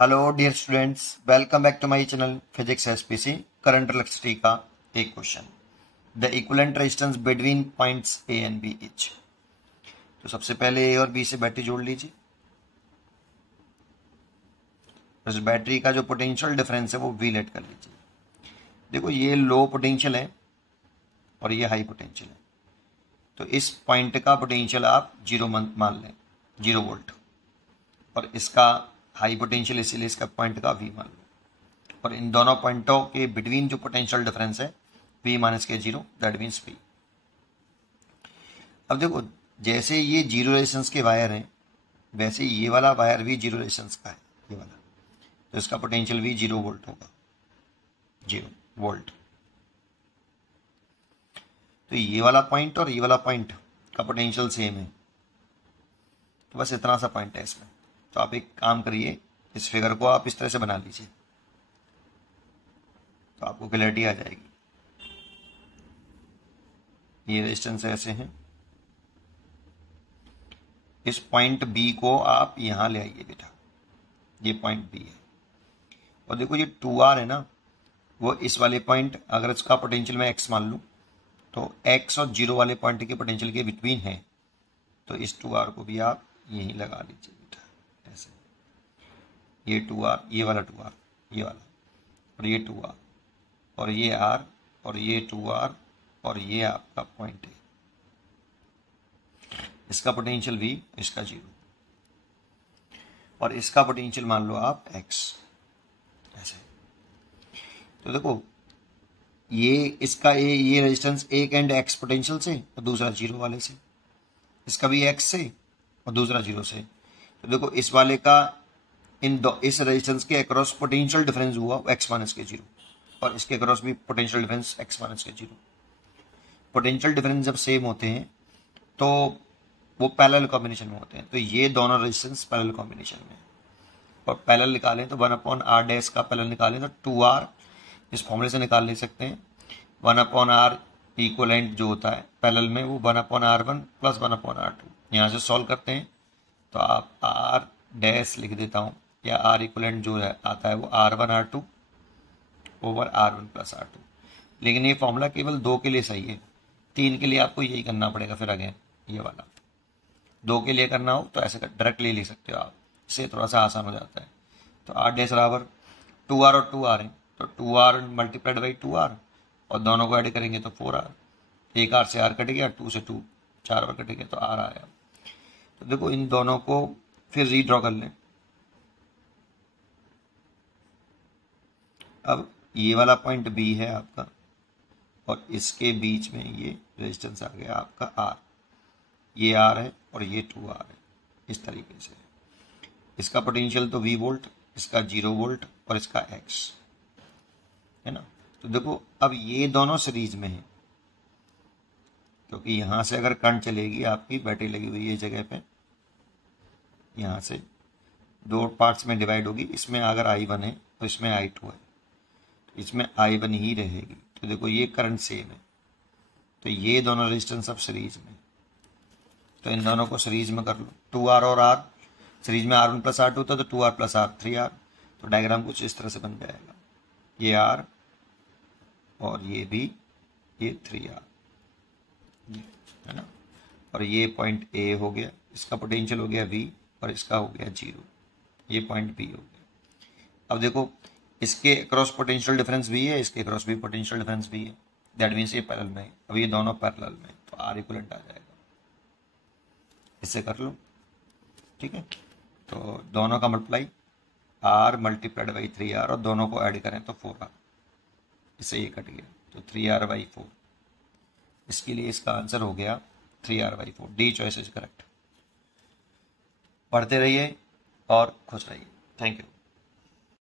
Hello dear students, welcome back to my channel physics SPC. Current electricity का एक question, the equivalent resistance between points A and B is. तो सबसे पहले ए और B से battery जोड़ लीजिए। इस बैटरी का जो पोटेंशियल डिफरेंस है वो वी लेट कर लीजिए। देखो, ये लो पोटेंशियल है और ये हाई पोटेंशियल है, तो इस पॉइंट का पोटेंशियल आप जीरो मान लें, 0 वोल्ट, और इसका हाई पोटेंशियल, इसीलिए इसका पॉइंट का वी मान लो। और इन दोनों पॉइंटों के बिटवीन जो पोटेंशियल डिफरेंस है वी माइनस के 0, दैट मीन्स वी। अब देखो, जैसे ये जीरो रेजिस्टेंस के वायर हैं वैसे ये वाला वायर भी जीरो रेजिस्टेंस का है, ये वाला, तो इसका पोटेंशियल भी 0 वोल्ट होगा, 0 वोल्ट। तो ये वाला पॉइंट और ये वाला पॉइंट का पोटेंशियल सेम है, तो बस इतना सा पॉइंट है इसमें। तो आप एक काम करिए, इस फिगर को आप इस तरह से बना लीजिए तो आपको क्लैरिटी आ जाएगी। ये रेजिस्टेंस ऐसे हैं, इस पॉइंट बी को आप यहां ले आइए बेटा, ये पॉइंट बी है। और देखो, ये 2R है ना, वो इस वाले पॉइंट, अगर इसका पोटेंशियल मैं x मान लूं तो x और 0 वाले पॉइंट के पोटेंशियल के बिटवीन है, तो इस 2R को भी आप यहीं लगा लीजिए बेटा, ऐसे। ये 2R, ये वाला 2R, ये वाला, और ये 2R, और ये R, और ये 2R, और ये आपका पॉइंट है। इसका पोटेंशियल V, इसका 0, और इसका पोटेंशियल मान लो आप x, ऐसे। तो देखो, ये इसका ये रेजिस्टेंस एक एंड x पोटेंशियल से और दूसरा 0 वाले से, इसका भी x से और दूसरा 0 से। तो देखो, इस वाले का इस रेजिस्टेंस के अक्रॉस पोटेंशियल डिफरेंस हुआ x माइनस के 0, और इसके अक्रॉस भी पोटेंशियल डिफरेंस x माइनस के 0। पोटेंशियल डिफरेंस जब सेम होते हैं तो वो पैरेलल कॉम्बिनेशन में होते हैं, तो ये दोनों रेजिस्टेंस पैरेलल कॉम्बिनेशन में। और पैरेलल निकालें तो 1/r डैश का पैरेलल निकालें तो 2R, इस फॉर्मूले से निकाल ले सकते हैं। 1/r इक्वलेंट जो होता है पैरेलल में वो 1/r1 प्लस 1/r2। यहाँ से सॉल्व करते हैं तो आप r डैश लिख देता हूँ, या r इक्वलेंट जो है आता है वो r1r2 over r1 plus r2। लेकिन ये फॉर्मूला केवल 2 के लिए सही है, 3 के लिए आपको यही करना पड़ेगा। फिर अगेन ये वाला 2 के लिए करना हो तो ऐसे डायरेक्टली लिख सकते हो आप, इससे थोड़ा सा आसान हो जाता है। तो r डैश बराबर 2R और 2R है, तो 2R मल्टीप्लाइड बाई 2R, और दोनों को ऐड करेंगे तो 4R। एक R से R कट गया, 2 से 2 4 बार कट गया तो R आया। तो देखो, इन दोनों को फिर रीड्रॉ कर लें। अब ये वाला पॉइंट B है आपका, और इसके बीच में ये रेजिस्टेंस आ गया आपका R, ये R है और ये 2R है, इस तरीके से। इसका पोटेंशियल तो V वोल्ट, इसका 0 वोल्ट, और इसका X है ना। तो देखो, अब ये दोनों सीरीज में है, क्योंकि यहां से अगर करंट चलेगी, आपकी बैटरी लगी हुई है जगह पे, यहां से 2 पार्ट्स में डिवाइड होगी। इसमें अगर I1 है तो इसमें I2 है, तो इसमें I1 ही रहेगी। तो देखो, ये करंट सेम है, तो ये दोनों रेजिस्टेंस अब सीरीज में, तो इन दोनों को सीरीज में कर लो। 2R और R सीरीज में, R1 प्लस R2 होता है तो 2R प्लस R 3R। तो डायग्राम कुछ इस तरह से बन जाएगा, ये R और ये भी, ये 3R है ना। और ये पॉइंट A हो गया, इसका पोटेंशियल हो गया V, और इसका हो गया 0, ये पॉइंट B हो गया। अब देखो, इसके क्रॉस पोटेंशियल डिफरेंस भी है, इसके क्रॉस भी पोटेंशियल डिफरेंस भी है, दैट मीन्स ये पैरेलल में है। अब ये दोनों पैरेलल में, तो R इक्विवेलेंट आ जाएगा। इससे कर लो, ठीक है। तो दोनों का multiply R multiplied by 3R, और दोनों को ऐड करें तो 4R, इससे ये कट गया तो 3R बाई 4। इसके लिए इसका आंसर हो गया 3R by 4। D choice is correct. पढ़ते रहिए और खुश रहिए। Thank you.